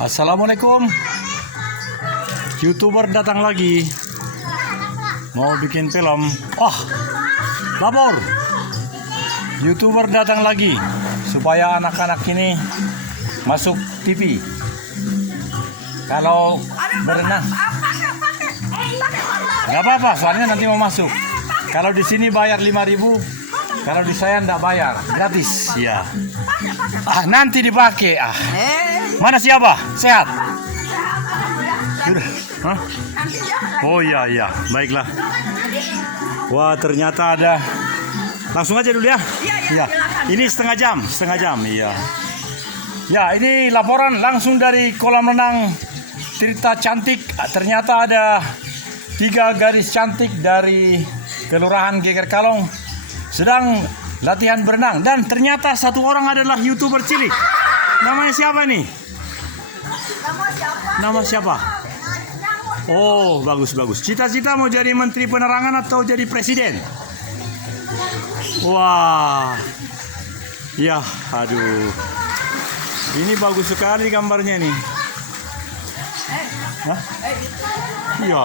Assalamualaikum. YouTuber datang lagi. Mau bikin film. Oh, lapor. YouTuber datang lagi supaya anak-anak ini masuk TV. Kalau berenang, nggak apa-apa, soalnya nanti mau masuk. Kalau di sini bayar 5.000, kalau di saya nggak bayar, gratis. Ya. Nanti dipakai. Mana siapa? Sehat? Sudah. Hah? Oh iya, baiklah. Wah, ternyata ada. Langsung aja dulu ya. Iya. Ini setengah jam. Iya. Ya, ini laporan langsung dari kolam renang Tirta Cantik. Ternyata ada 3 gadis cantik dari Kelurahan Geger Kalong sedang latihan berenang, dan ternyata satu orang adalah YouTuber cilik. Namanya siapa nih? Nama siapa? Oh, bagus. Cita-cita mau jadi menteri penerangan atau jadi presiden? Wah. Ya, aduh. Ini bagus sekali gambarnya nih. Hah? Iya.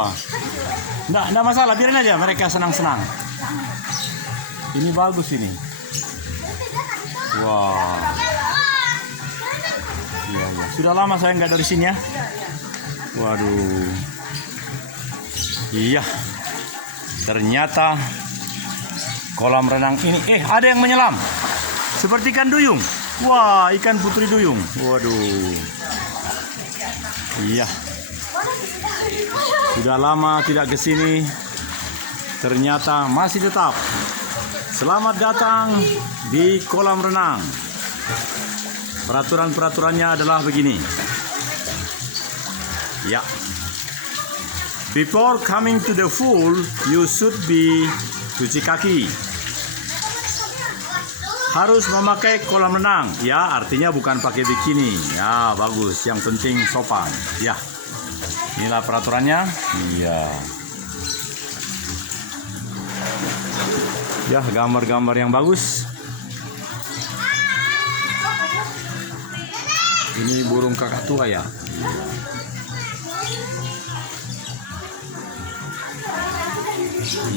Nggak masalah, biarin aja mereka senang-senang. Ini bagus ini. Wah. Iya. Sudah lama saya nggak dari sini ya. Waduh. Iya. Ternyata kolam renang ini ada yang menyelam. Seperti ikan duyung. Wah, ikan putri duyung. Waduh. Iya. Sudah lama tidak ke sini. Ternyata masih tetap. Selamat datang di kolam renang. Peraturan-peraturannya adalah begini. Ya. Before coming to the pool, you should be cuci kaki. Harus memakai kolam renang. Ya, artinya bukan pakai bikini. Ya, bagus. Yang penting sopan. Ya. Inilah peraturannya. Iya. Ya, gambar-gambar yang bagus. Ini burung kakak tua ya.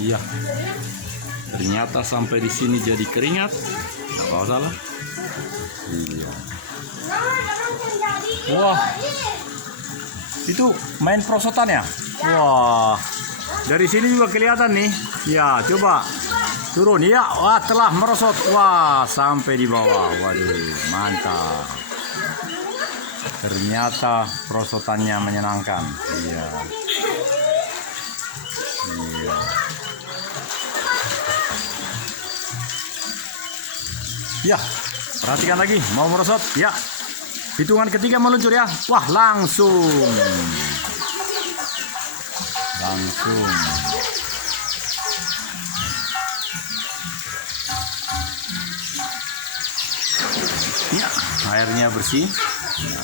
Iya. Ternyata sampai di sini jadi keringat. Tidak salah. Iya. Wah. Itu main perosotan ya? Wah. Dari sini juga kelihatan nih. Ya, coba turun ya. Wah, telah merosot. Wah, sampai di bawah. Waduh, mantap. Ternyata perosotannya menyenangkan. Iya. Ya, perhatikan lagi. Mau merosot? Ya. Hitungan ketiga meluncur ya. Wah, langsung. Ya, airnya bersih. Ya.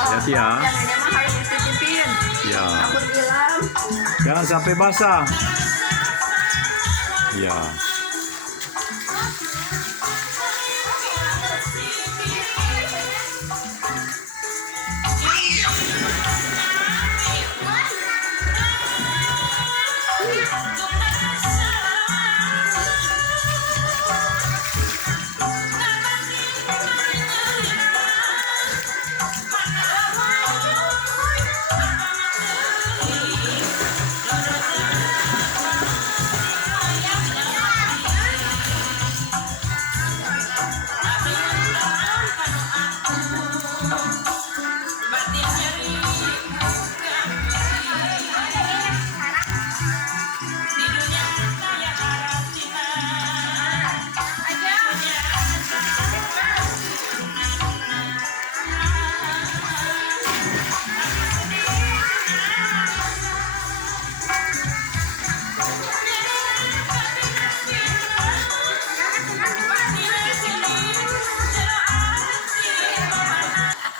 Hati-hati ya. Yang ini mah harus dititipin. Ya. Takut hilang. Jangan sampai basah. Ya.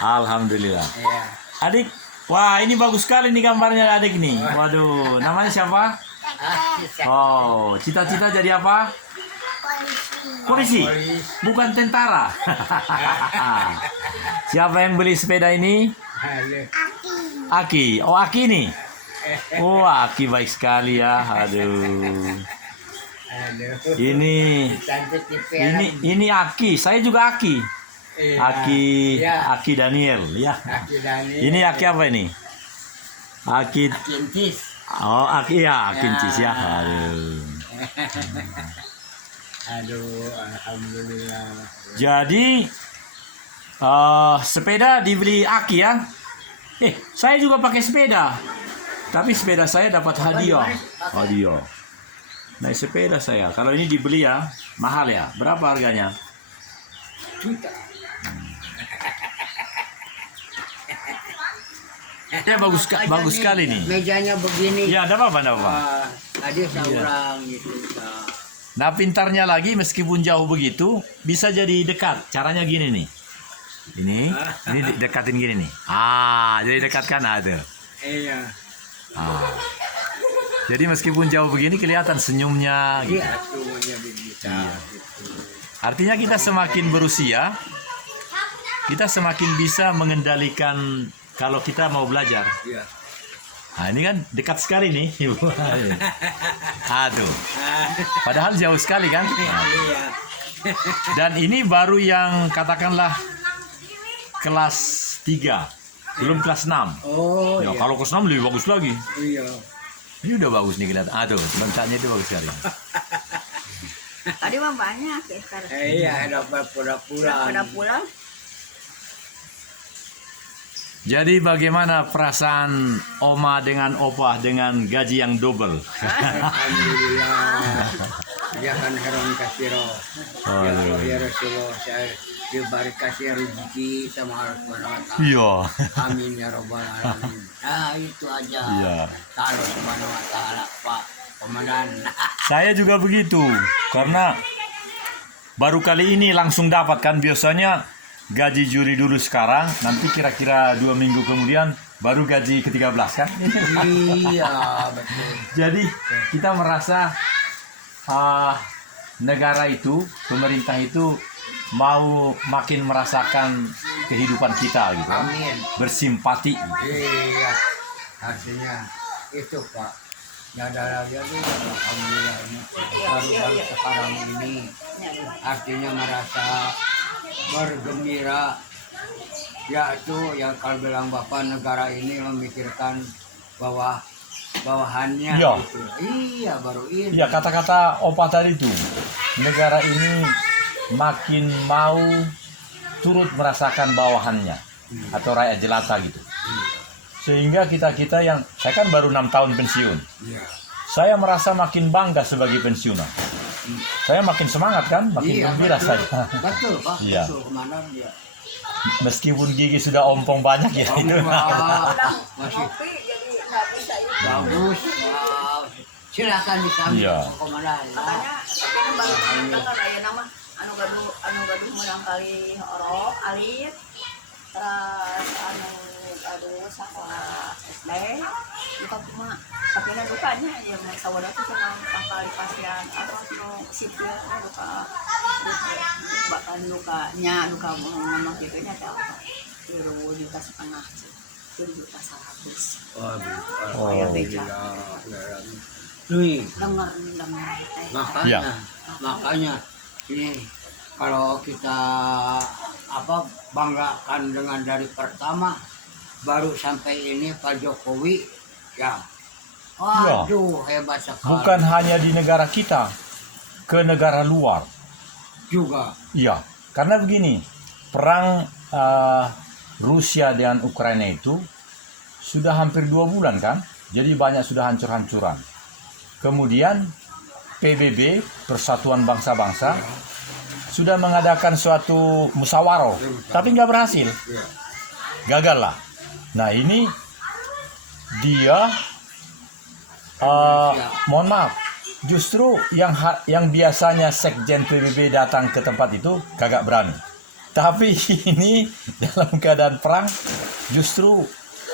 Alhamdulillah. Iya. Adik, wah ini bagus sekali nih gambarnya adik nih. Waduh, namanya siapa? Oh, cita-cita jadi apa? Polisi. Bukan tentara. Siapa yang beli sepeda ini? Halo. Aki. Oh, Aki nih. Oh, Aki baik sekali ya. Aduh. Halo. Ini Cantik di film. ini Aki. Saya juga Aki. Iya. Aki Iya. Aki Daniel ya. Aki Dani. Ini Aki apa ini? Aki. Kintis. Oh, Aki ya, Kincis ya. Aduh. Aduh, alhamdulillah. Jadi sepeda dibeli Aki ya. Saya juga pakai sepeda. Tapi sepeda saya dapat hadiah. Hadiah. Nah, sepeda saya. Kalau ini dibeli ya, mahal ya. Berapa harganya? Juta. Ya bagus sekali nih. Mejanya begini. Ya, ada apa, ada apa. Ada seorang gitu. Nah, pintarnya lagi meskipun jauh begitu bisa jadi dekat. Caranya gini nih. Ini dekatin gini nih. Jadi dekatkan ada. Iya. Jadi meskipun jauh begini kelihatan senyumnya. Gitu. Iya, semuanya begitu. Artinya kita semakin berusia, kita semakin bisa mengendalikan kalau kita mau belajar. Iya. Nah, ini kan dekat sekali nih. Aduh. Padahal jauh sekali kan. Iya. Dan ini baru yang katakanlah kelas 3, belum kelas 6. Oh, Ya, iya. kalau kelas 6 lebih bagus lagi. Iya. Ini udah bagus nih kelihatan. Aduh, lencatnya itu bagus sekali. Tadi mah banyak ya sekarang. Iya, dapat pura-pura. Pada pulang. Jadi bagaimana perasaan Oma dengan Opa dengan gaji yang double? Alhamdulillah. Ya kan heron kasiro. Oh, Ya Rasulullah, saya diberi kasih rezeki sama Allah Subhanahu wa Ta'ala. Iya. Amin ya Rabbal Alamin. Nah, itu aja. Iya. Allah Subhanahu wa Ta'ala, Pak Komandan. Saya juga begitu. Karena baru kali ini langsung dapat kan, biasanya gaji juri dulu sekarang, nanti kira-kira 2 minggu kemudian baru gaji ke-13 kan? Iya, betul. Jadi kita merasa negara itu, pemerintah itu mau makin merasakan kehidupan kita gitu. Amin. Bersimpati. Iya, artinya itu Pak. Nggak ada lagi alhamdulillah ini baru-baru sekarang ini artinya merasa bergembira. Ya itu yang kalau bilang Bapak, negara ini memikirkan bawahannya. Iya. Gitu. Iya, baru ini. Ya, kata-kata Opa tadi tuh, negara ini makin mau turut merasakan bawahannya atau rakyat jelata gitu. Sehingga kita yang, saya kan baru 6 tahun pensiun. Iya. Saya merasa makin bangga sebagai pensiunan. Saya makin semangat kan, makin Iya, gembira betul. saya. Betul Pak, Iya. betul Komandan ya. Meskipun gigi sudah ompong banyak ya itu. Masih Kopi jadi nggak bisa itu. bagus. Wow. Silakan disambil Iya. Pak Komandan. Makanya ini baru kan aya nama anu gaduh menang kali orok alit terus anu duka cuma tapi na dukanya ya sa wala ko sa pangkalipasyan ano no sityo duka bakal duka mo naman kito niya pero dito sa panahon dito sa hapos Waduh, Lui, dengar makanya, Ya. makanya ini kalau kita banggakan dengan dari pertama baru sampai ini Pak Jokowi ya. Waduh, hebat sekali. Bukan hanya di negara kita, ke negara luar. Juga. Iya, karena begini, perang Rusia dengan Ukraina itu sudah hampir 2 bulan kan, jadi banyak sudah hancur-hancuran. Kemudian PBB, Persatuan Bangsa-Bangsa, sudah mengadakan suatu musyawarah, tapi nggak berhasil, gagal lah. Nah ini dia, mohon maaf, justru yang biasanya Sekjen PBB datang ke tempat itu kagak berani. Tapi ini dalam keadaan perang justru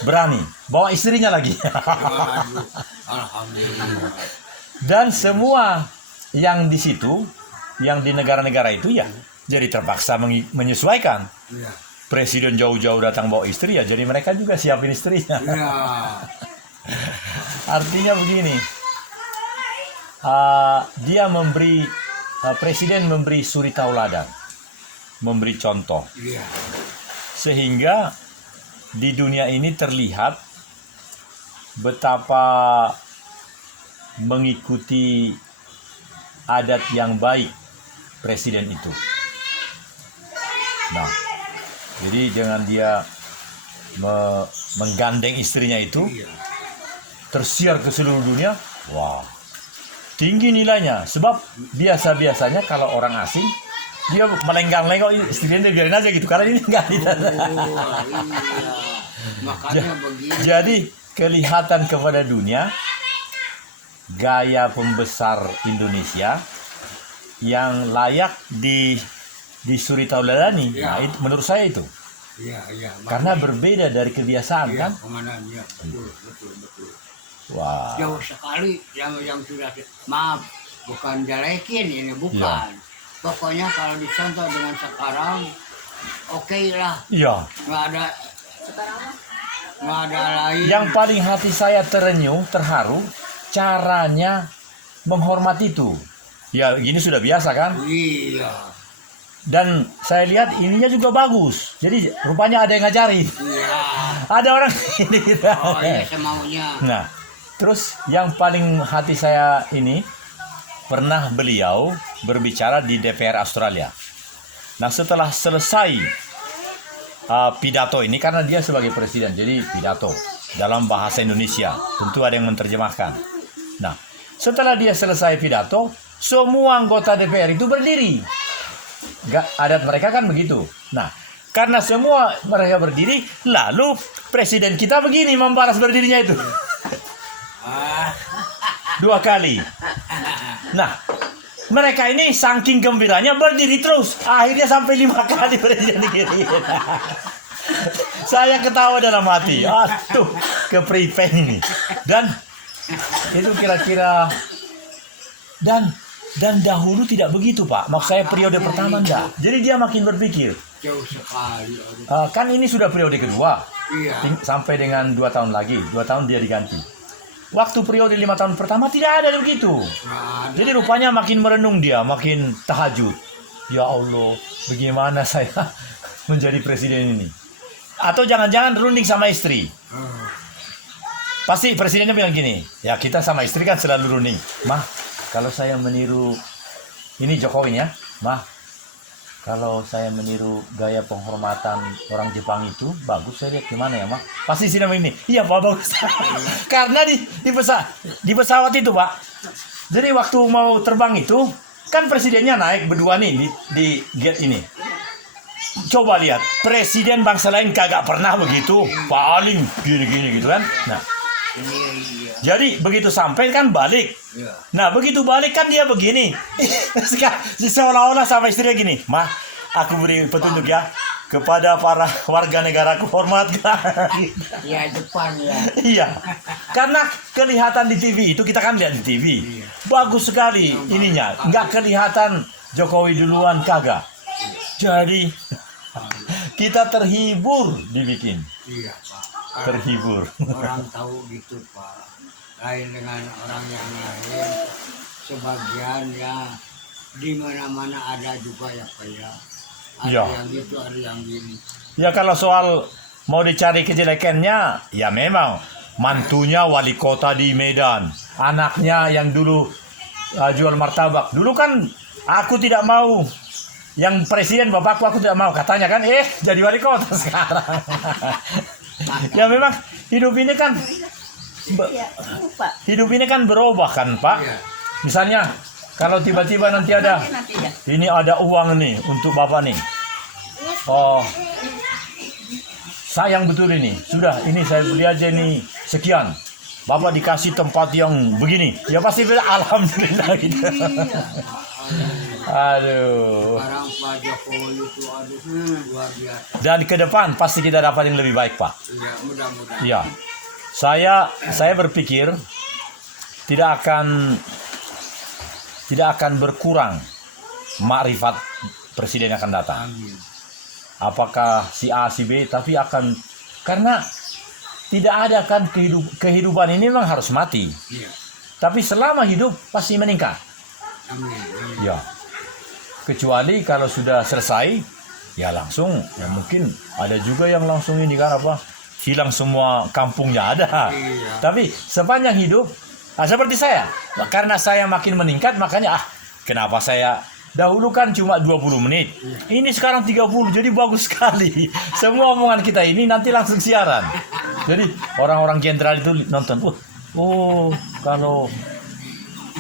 berani, bawa istrinya lagi. Waduh, alhamdulillah. Dan semua yang di situ, yang di negara-negara itu ya, jadi terpaksa menyesuaikan. Iya. Presiden jauh-jauh datang bawa istri ya, jadi mereka juga siapin istrinya. Iya. Artinya begini, dia presiden memberi suri tauladan, memberi contoh, Iya. sehingga di dunia ini terlihat betapa mengikuti adat yang baik presiden itu. Nah, jadi dengan dia menggandeng istrinya itu Iya. tersiar ke seluruh dunia, wah, tinggi nilainya. Sebab biasanya kalau orang asing dia melenggang-lenggok istrinya biarin aja gitu, karena ini enggak ditanda. Iya. Makanya begini. Jadi kelihatan kepada dunia gaya pembesar Indonesia yang layak disuri tauladani. Ya. Nah, itu, menurut saya itu Iya, iya. karena berbeda dari kebiasaan Iya, kan. komandannya. Betul. Wah, Jauh sekali yang sudah maaf, bukan jelekin ini, bukan. Pokoknya kalau dicontoh dengan sekarang, oke lah, iya. nggak ada lain. Yang paling hati saya terenyuh, terharu, caranya menghormati itu. Ya, gini sudah biasa kan? Iya, Dan saya lihat ininya juga bagus. Jadi rupanya ada yang ngajarin. iya. Ada orang ini gitu. Oh iya, semaunya. Nah, terus yang paling hati saya ini, pernah beliau berbicara di DPR Australia. Nah, setelah selesai pidato ini, karena dia sebagai presiden, jadi pidato dalam bahasa Indonesia, tentu ada yang menerjemahkan. Nah, setelah dia selesai pidato, semua anggota DPR itu berdiri. Adat mereka kan begitu. Nah, karena semua mereka berdiri, lalu presiden kita begini membalas berdirinya itu. 2 kali. Nah, mereka ini saking gembiranya berdiri terus. Akhirnya sampai 5 kali presiden digini. Saya ketawa dalam hati. Aduh, kepripeng ini. Dan itu kira-kira dan dahulu tidak begitu, Pak. Maksud saya periode pertama enggak. Jadi dia makin berpikir. Jauh sekali. Kan ini sudah periode kedua. Iya. Sampai dengan 2 tahun lagi. 2 tahun dia diganti. Waktu periode 5 tahun pertama tidak ada begitu. Nah, Jadi rupanya makin merenung dia, makin tahajud. Ya Allah, bagaimana saya menjadi presiden ini? Atau jangan-jangan runding sama istri. Pasti presidennya bilang gini, ya kita sama istri kan selalu runding. Mah, kalau saya meniru, ini Jokowi ya, Mah, kalau saya meniru gaya penghormatan orang Jepang itu, bagus, saya lihat gimana ya, Mah? Pasti sini ini, iya Pak, bagus. Karena di pesawat itu, Pak. Jadi waktu mau terbang itu, kan presidennya naik berdua nih di gate ini. Coba lihat, presiden bangsa lain kagak pernah begitu, paling gini-gini gitu kan. Nah, jadi begitu sampai kan balik. Nah begitu balik kan dia begini. Seolah-olah sama istrinya gini, Mah, aku beri petunjuk ya kepada para warga negaraku, hormatkan. Ya Jepang ya. Iya, karena kelihatan di TV itu, kita kan lihat di TV, bagus sekali ininya, nggak kelihatan Jokowi duluan, kagak. Jadi kita terhibur dibikin, Iya Pak. terhibur. Orang tahu gitu Pak. Lain dengan orang yang lain, sebagian ya di mana-mana ada juga ya Pak ya. Ada Iya. yang gitu, ada yang gini. Ya kalau soal mau dicari kejelekannya, ya memang mantunya wali kota di Medan, anaknya yang dulu jual martabak. Dulu kan aku tidak mau, yang presiden bapakku aku tidak mau, katanya kan, jadi wali kota sekarang. Ya memang hidup ini kan Iya, lupa. hidup ini kan berubah kan Pak. Iya. Misalnya kalau tiba-tiba nanti ada Nanti ya. ini ada uang nih untuk Bapak nih. Oh, sayang betul ini. Sudah, ini saya beli aja nih sekian. Bapak dikasih tempat yang begini. Ya pasti bilang alhamdulillah gitu. Aduh. Sekarang Pak Jokowi itu aduh luar biasa. Dan ke depan pasti kita dapat yang lebih baik, Pak. Iya, mudah-mudahan. Iya. Saya berpikir tidak akan berkurang makrifat presiden yang akan datang. Amin. Apakah si A, si B, tapi akan, karena tidak ada kan kehidupan ini memang harus mati. Iya. Tapi selama hidup pasti meningkat. Amin. Amin. Ya. Kecuali kalau sudah selesai, ya langsung, ya mungkin ada juga yang langsung ini kan apa, hilang semua kampungnya ada. Iya. Tapi sepanjang hidup, seperti saya, karena saya makin meningkat, makanya kenapa saya dahulu kan cuma 20 menit, ini sekarang 30, jadi bagus sekali. Semua omongan kita ini nanti langsung siaran. Jadi orang-orang jenderal itu nonton, oh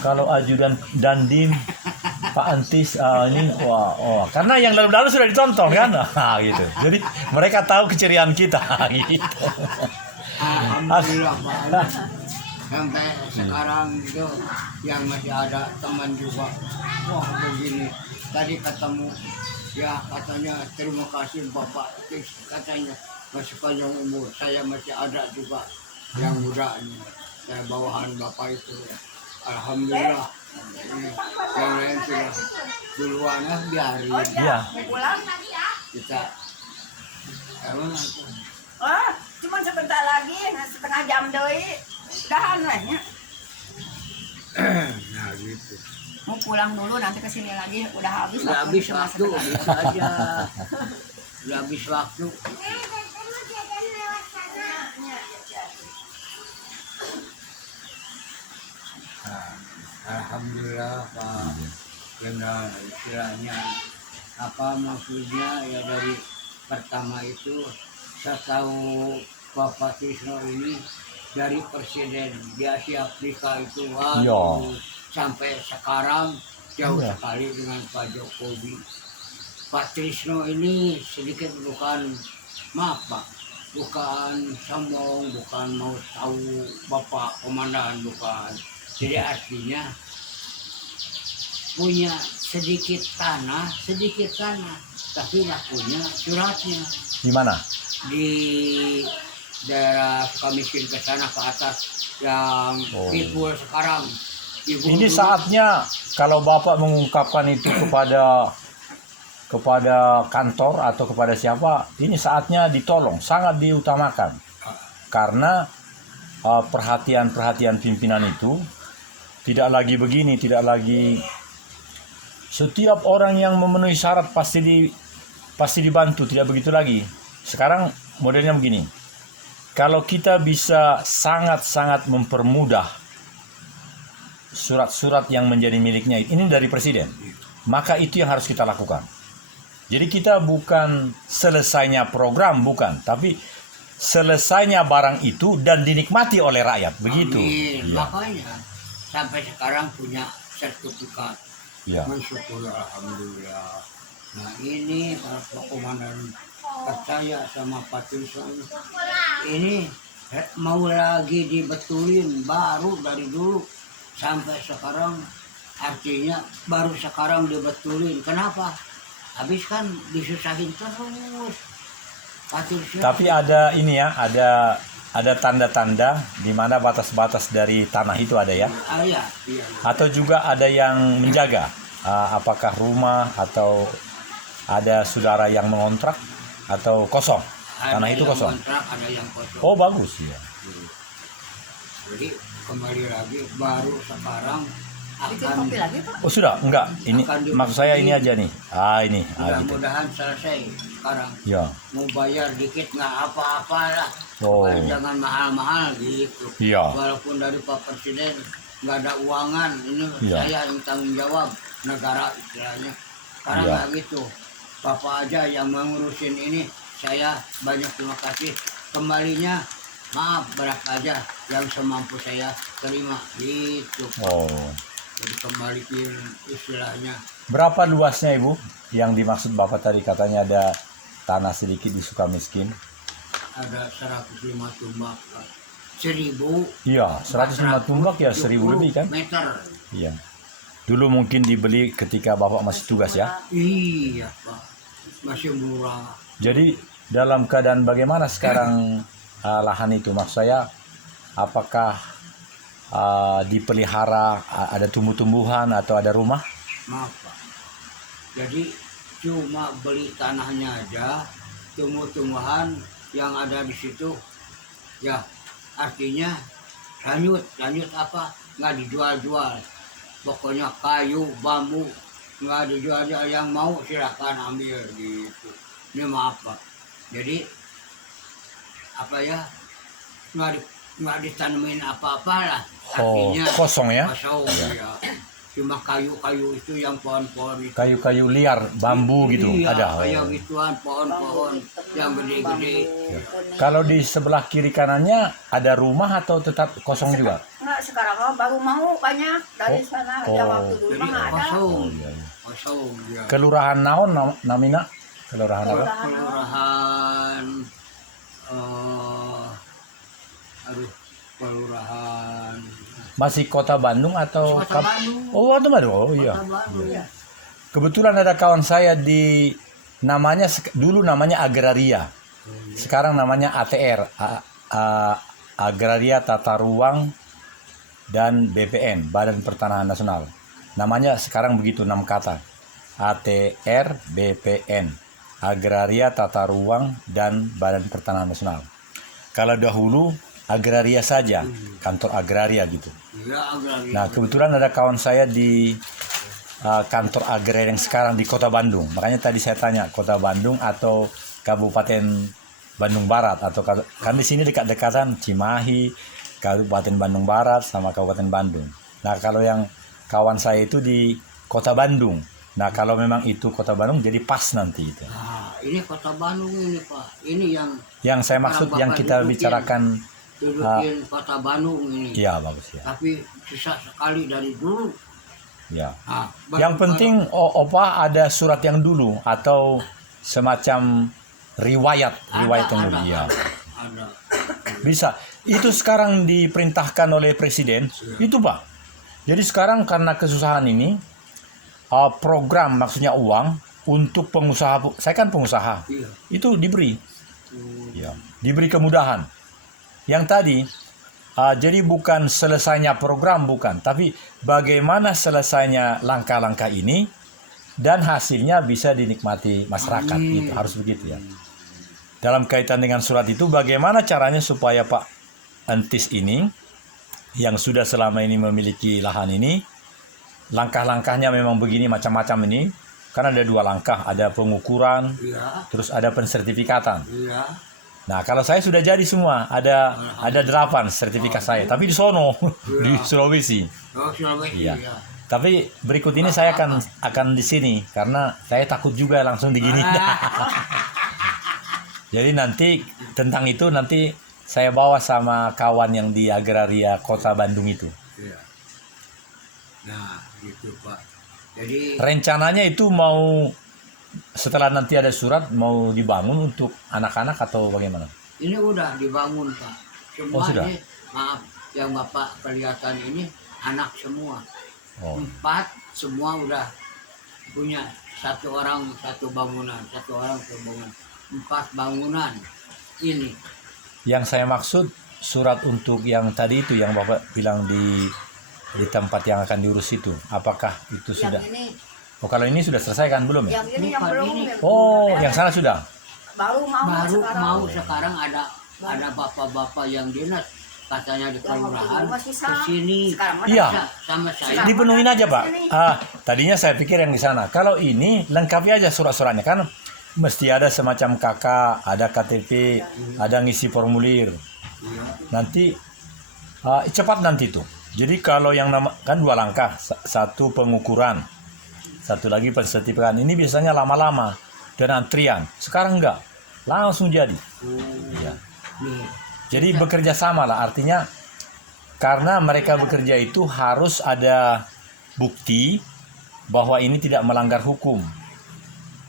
kalau ajudan Dandim, Pak Antis, ini wah, karena yang lalu-lalu sudah ditonton kan, gitu. Jadi mereka tahu keceriaan kita, gitu. Alhamdulillah Pak. Sampai sekarang itu yang masih ada teman juga, wah begini, tadi ketemu, ya katanya terima kasih Bapak, katanya masih panjang umur, saya masih ada juga yang muda ini, saya bawahan Bapak itu, alhamdulillah. Yang lain sudah duluan lah, biarin Iya. Pulang. kita emang Oh, cuma sebentar lagi, setengah jam doi. Udahan lah ya. nah gitu. Mau pulang dulu, nanti kesini lagi. Udah habis Udah habis cuma waktu, setengah. gitu aja. Udah habis waktu. Nah, alhamdulillah Pak Jenderal, istilahnya apa maksudnya ya, dari pertama itu saya tahu Bapak Tisno ini dari presiden di Asia Afrika itu, waduh, sampai sekarang jauh Iya. sekali dengan Pak Jokowi. Pak Trisno ini sedikit bukan, maaf Pak, bukan sombong, bukan mau tahu Bapak komandan, bukan. Jadi artinya punya sedikit tanah, tapi nggak punya suratnya. Di mana? Di daerah Sukamiskin ke sana ke atas yang Pipul sekarang. Ibu Ini dulu- saatnya kalau Bapak mengungkapkan itu kepada kantor atau kepada siapa, ini saatnya ditolong, sangat diutamakan. Karena perhatian pimpinan itu tidak lagi begini, tidak lagi setiap orang yang memenuhi syarat pasti dibantu, tidak begitu lagi. Sekarang modelnya begini. Kalau kita bisa sangat-sangat mempermudah surat-surat yang menjadi miliknya, ini dari presiden, maka itu yang harus kita lakukan. Jadi kita bukan selesainya program, bukan, tapi selesainya barang itu dan dinikmati oleh rakyat, begitu. Amin. Ya. Makanya sampai sekarang punya sertifikat. Ya. Mensyukur alhamdulillah. Nah ini Pak Komandan percaya sama Pak Tilson. Ini mau lagi dibetulin baru dari dulu sampai sekarang, artinya baru sekarang dibetulin. Kenapa? habis kan disusahin terus. Tapi ada ini ya, ada tanda-tanda di mana batas-batas dari tanah itu ada ya? Iya. Atau juga ada yang menjaga? Apakah rumah atau ada saudara yang mengontrak atau kosong? Tanah itu kosong? Kontrak, ada yang kosong. Oh bagus ya. Jadi kembali lagi baru sekarang Bikin akan kopi lagi Pak? Oh sudah, enggak. Ini maksud saya ini aja nih. Ini. Gitu. mudah-mudahan selesai sekarang. Ya. Mau bayar dikit nggak apa-apa lah. Oh. Jangan mahal-mahal gitu. Iya. Walaupun dari Pak Presiden nggak ada uangan, ini Iya. saya yang tanggung jawab negara istilahnya. Karena Iya. nggak gitu. Bapak aja yang mengurusin ini, saya banyak terima kasih. Kembalinya maaf berapa aja yang semampu saya terima gitu. Oh. Jadi kembaliin istilahnya. Berapa luasnya Ibu? Yang dimaksud Bapak tadi katanya ada tanah sedikit di Sukamiskin. Ada 105 tumbak, 1000. Iya, 105 tumbak ya 1000 lebih kan? Meter. Iya. Dulu mungkin dibeli ketika Bapak masih tugas ya. Iya Pak, masih murah. Jadi dalam keadaan bagaimana sekarang lahan itu? Maksud saya apakah dipelihara, ada tumbuh-tumbuhan atau ada rumah? Maaf Pak. Jadi cuma beli tanahnya aja, tumbuh-tumbuhan yang ada di situ, ya artinya lanjut apa? Nggak dijual-jual. Pokoknya kayu, bambu nggak dijual-jual. Yang mau silakan ambil gitu. Ini maaf Pak. Jadi apa ya? Nggak ditanemin apa-apa lah. Oh, Artinya kosong ya? kosong ya. Cuma kayu-kayu itu yang pohon-pohon itu. Kayu-kayu liar, bambu gitu Iya, ada. kayak gituan pohon-pohon yang gede-gede. Kalau di sebelah kiri kanannya ada rumah atau tetap kosong juga? Enggak, sekarang mah baru mau banyak dari sana. Ya waktu dulu Jadi mah nggak ada. kosong, iya, iya. kosong ya. Kelurahan naon namina? Kelurahan apa? Kelurahan, kelurahan. Masih Kota Bandung atau Kota Bandung. Oh, Kota Bandung. Oh iya. Kota Bandung. Kebetulan ada kawan saya di namanya dulu namanya Agraria. Sekarang namanya ATR, Agraria Tata Ruang dan BPN, Badan Pertanahan Nasional. Namanya sekarang begitu 6 kata. ATR, BPN, Agraria Tata Ruang dan Badan Pertanahan Nasional. Kalau dahulu Agraria saja, kantor agraria gitu. Ya, agraria. Nah, kebetulan ada kawan saya di kantor agraria yang sekarang di Kota Bandung. Makanya tadi saya tanya, Kota Bandung atau Kabupaten Bandung Barat atau kan di sini dekat-dekatan Cimahi, Kabupaten Bandung Barat sama Kabupaten Bandung. Nah, kalau yang kawan saya itu di Kota Bandung. Nah, kalau memang itu Kota Bandung jadi pas nanti itu. Nah, ini Kota Bandung ini Pak. Ini Yang saya maksud yang kita bicarakan dudukin Kota Bandung ini. iya bagus ya. Tapi susah sekali dari dulu. Ya. Nah, Yang penting Opa ada surat yang dulu atau semacam riwayat yang dulu ya. Ada. Bisa. Itu sekarang diperintahkan oleh presiden. Itu Pak. Jadi sekarang karena kesusahan ini program maksudnya uang untuk pengusaha. Saya kan pengusaha. Iya. Itu diberi. Ya, diberi kemudahan. Yang tadi jadi bukan selesainya program bukan, tapi bagaimana selesainya langkah-langkah ini dan hasilnya bisa dinikmati masyarakat. Gitu, harus begitu ya. Dalam kaitan dengan surat itu, bagaimana caranya supaya Pak Entis ini yang sudah selama ini memiliki lahan ini, langkah-langkahnya memang begini macam-macam ini, karena ada 2 langkah, ada pengukuran, Iya. terus ada pensertifikatan. Iya. Nah, kalau saya sudah jadi semua, ada 8 sertifikat saya, tapi di sono, di Sulawesi. Oh, Sulawesi. Iya. Ya. Tapi berikut ini saya akan di sini karena saya takut juga langsung digini. Jadi nanti tentang itu nanti saya bawa sama kawan yang di Agraria Kota Bandung itu. Iya. Nah, gitu Pak. Jadi Rencananya itu mau setelah nanti ada surat mau dibangun untuk anak-anak atau bagaimana? ini udah dibangun Pak. Semua sudah? ini, maaf, yang Bapak kelihatan ini anak semua. Oh. 4 semua udah punya satu orang satu bangunan, 4 bangunan ini. Yang saya maksud surat untuk yang tadi itu yang Bapak bilang di tempat yang akan diurus itu, apakah itu sudah? Yang ini, Oh, kalau ini sudah selesai kan belum ya? yang ini yang Bukan belum. ini. Oh, yang sana sudah. Baru mau Sekarang ada bapak-bapak yang dinas katanya di Yang kelurahan waktu dulu masih ke sini. Sekarang mah Iya. Sama saya. Sekarang- Dipenuhin aja, Pak. Tadinya saya pikir yang di sana. Kalau ini lengkapi aja surat-suratnya kan mesti ada semacam KK, ada KTP, ada ngisi formulir. Iya. Nanti cepat nanti tuh. Jadi kalau yang nama kan 2 langkah, satu pengukuran, satu lagi pensertifikan. Ini biasanya lama-lama dan antrian. Sekarang enggak, langsung jadi. Ya. Nih, Jadi bekerja sama lah, artinya karena mereka bekerja itu harus ada bukti bahwa ini tidak melanggar hukum.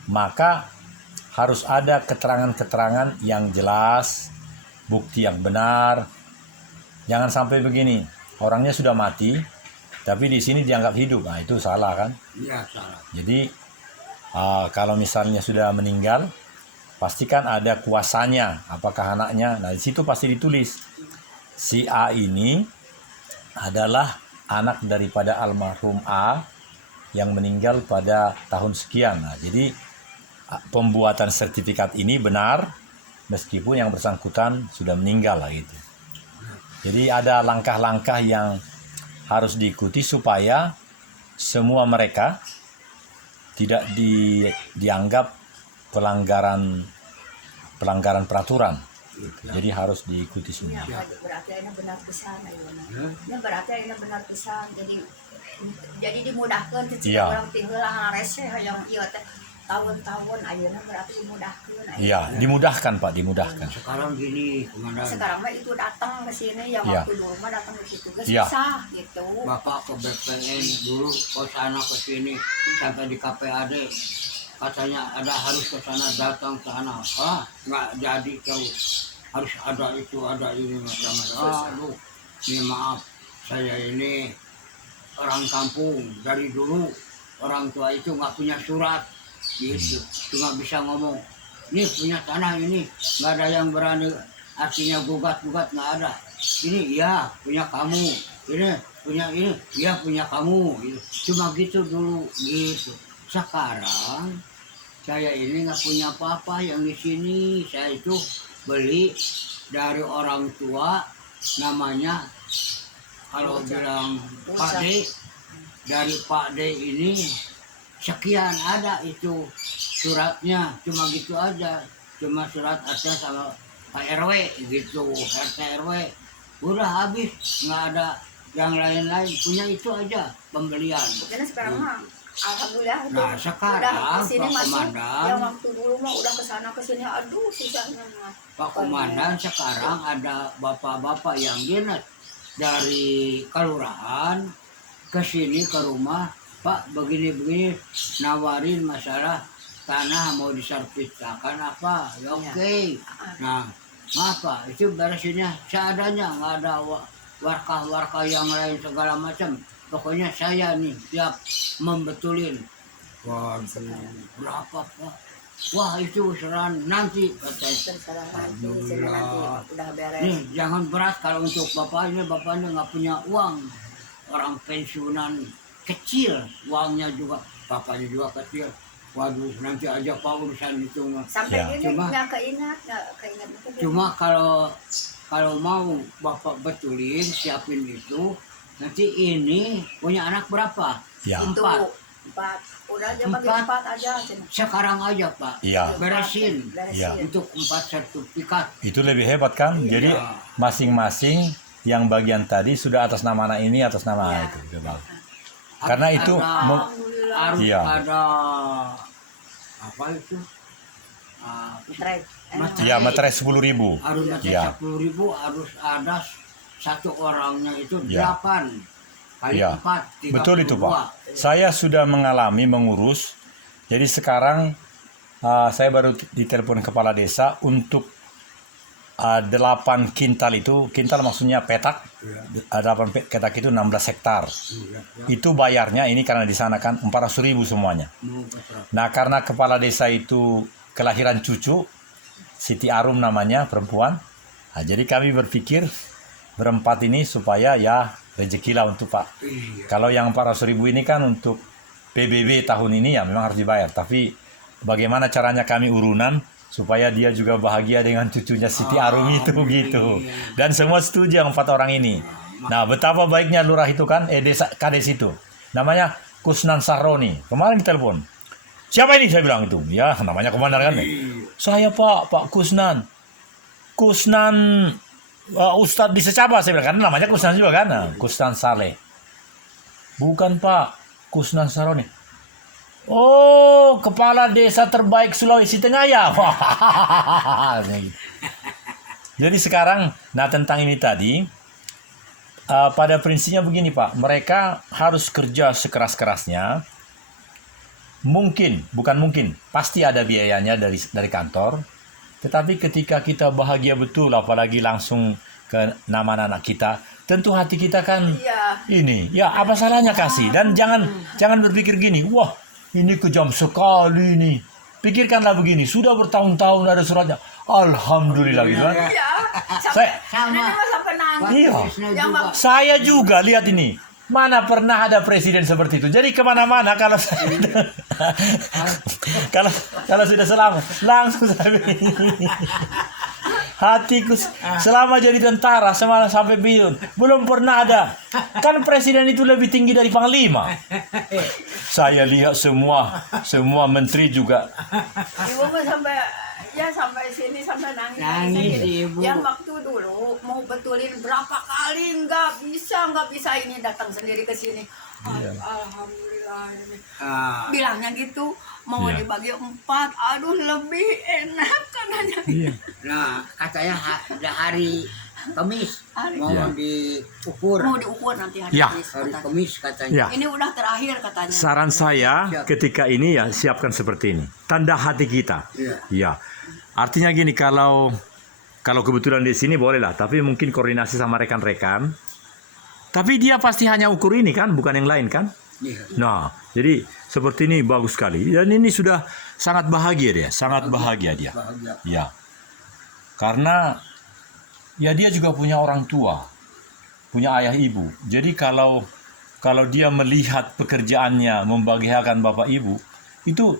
Maka harus ada keterangan-keterangan yang jelas, bukti yang benar. Jangan sampai begini, orangnya sudah mati, tapi di sini dianggap hidup. Nah, itu salah kan? iya salah. Jadi kalau misalnya sudah meninggal, pastikan ada kuasanya, apakah anaknya. Nah, di situ pasti ditulis si A ini adalah anak daripada almarhum A yang meninggal pada tahun sekian. Nah, jadi pembuatan sertifikat ini benar meskipun yang bersangkutan sudah meninggal lah gitu. Jadi ada langkah-langkah yang harus diikuti supaya semua mereka tidak dianggap pelanggaran peraturan. Jadi harus diikuti semua. Ya, berarti ini benar pisan ayeuna. Ini berarti ini benar pisan. Jadi dimudahkan Iya. orang tinggal rese yang ieu teh tahun-tahun ayeuna berarti dimudahkan. Iya, dimudahkan Pak, dimudahkan. Sekarang gini, komandan. Sekarang mah itu datang ke sini yang Iya. waktu dulu mah datang ke situ geus Iya. susah gitu. Bapak ke BPN dulu ke sana ke sini sampai di KPAD katanya harus ke sana, datang ke sana, nggak jadi terus, harus ada itu ada ini macam-macam. Aduh, ini maaf, saya ini orang kampung dari dulu, orang tua itu nggak punya surat gitu, cuma bisa ngomong ini punya tanah ini, nggak ada yang berani artinya gugat nggak ada. Ini iya punya kamu, ini punya ini iya punya kamu gitu. Cuma gitu dulu gitu. Sekarang saya ini nggak punya apa-apa, yang di sini saya itu beli dari orang tua, namanya kalau bilang Pak D, dari Pak D ini sekian ada itu suratnya, cuma gitu aja, cuma surat atas sama Pak RW gitu, RT RW udah habis, nggak ada yang lain-lain, punya itu aja pembelian. Karena sekarang mah alhamdulillah itu Nah, sekarang, udah kesini Pak masuk. Komandan. Yang waktu dulu mah udah kesana kesini, aduh susahnya mah. Pak Komandan, sekarang ada bapak-bapak yang dinas dari kelurahan ke sini ke rumah, Pak begini-begini, nawarin masalah tanah mau disertifikatkan apa, ya oke. Nah, maaf Pak, itu beresinnya seadanya, nggak ada warkah-warkah yang lain segala macam. Pokoknya saya nih siap membetulin. Waduh, berapa Pak? Wah itu seran nanti katanya. Terserah nanti udah beres. Nih jangan berat kalau untuk bapaknya nggak punya uang, orang pensiunan kecil, uangnya juga bapaknya juga kecil. Waduh nanti aja Pak urusan itu mah. Sampai Ya. ini Cuma- nggak keingat itu. Cuma kalau mau bapak betulin siapin itu, nanti ini punya anak berapa? Ya. Itu 4. 4. Udah aja bagi 4. 4 aja. Sekarang aja Pak. Iya. Beresin. Iya. Untuk 4 sertifikat. Itu lebih hebat kan? Iya. Jadi masing-masing yang bagian tadi sudah atas nama anak ini, atas nama Iya. itu. Coba. Karena itu Alhamdulillah. harus Iya. ada apa itu? Materai. Materai. ya materai 10.000. Harus ada Iya. 10.000, harus ada satu orangnya itu Iya. 8 kali Iya. 4 Betul itu 32. Pak. Saya sudah mengalami mengurus. Jadi sekarang saya baru ditelepon kepala desa untuk 8 kintal itu, kintal maksudnya petak, 8 petak itu 16 hektar. Itu bayarnya ini karena di sana kan 400.000 semuanya. Nah karena kepala desa itu kelahiran cucu, Siti Arum namanya, perempuan. Nah, jadi kami berpikir berempat ini supaya ya rezekilah untuk Pak. Kalau yang 400.000 ini kan untuk PBB tahun ini ya memang harus dibayar. Tapi bagaimana caranya kami urunan supaya dia juga bahagia dengan cucunya Siti Arum itu gitu. Dan semua setuju yang 4 orang ini. Nah, betapa baiknya lurah itu kan, desa kades itu. Namanya Kusnan Sahroni. Kemarin ditelepon. Siapa ini? Saya bilang itu. Ya, namanya komandan kan. Saya Pak Kusnan. Kusnan Ustadz di Secapa, saya bilang. Karena namanya Kusnan juga kan. Kusnan Saleh. Bukan Pak, Kusnan Sahroni. Oh, kepala desa terbaik Sulawesi Tengah ya. Jadi sekarang, nah tentang ini tadi, pada prinsipnya begini Pak, mereka harus kerja sekeras-kerasnya. Mungkin, bukan mungkin, pasti ada biayanya dari kantor. Tetapi ketika kita bahagia betul, apalagi langsung ke nama anak kita, tentu hati kita kan ini, ya apa salahnya kasih. Dan jangan berpikir gini, wah ini kejam sekali nih. Pikirkanlah begini, sudah bertahun-tahun ada suratnya. Alhamdulillah gitu kan. Iya. Sama. Sampai nangis. Iya. Yang Saya juga lihat ini. Mana pernah ada presiden seperti itu. Jadi kemana-mana kalau kalau sudah selamat langsung saya hatiku selama jadi tentara semalam sampai bingung belum pernah ada. Kan presiden itu lebih tinggi dari panglima. Saya lihat semua menteri juga. Ibu mah sampai sini sampai nangis. Nangis, Ibu. Yang waktu dulu mau betulin berapa kali nggak bisa ini datang sendiri ke sini. Alhamdulillah ini. Bilangnya gitu mau Iya. dibagi 4, aduh lebih enak katanya. Nah, katanya ada hari Kamis mau Iya. diukur. Mau diukur nanti hari Ya. Kamis Hari katanya. Kamis katanya. Ya. Ini udah terakhir katanya. Saran saya ketika ini ya siapkan seperti ini. Tanda hati kita. Iya. Ya. Artinya gini, kalau kebetulan di sini boleh lah, tapi mungkin koordinasi sama rekan-rekan. Tapi dia pasti hanya ukur ini kan, bukan yang lain kan? Iya. Nah, jadi seperti ini bagus sekali. Dan ini sudah sangat bahagia dia, sangat bahagia dia. Bahagia. Ya. Karena ya dia juga punya orang tua, punya ayah ibu. Jadi kalau dia melihat pekerjaannya membahagiakan bapak ibu, itu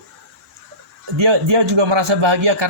dia juga merasa bahagia karena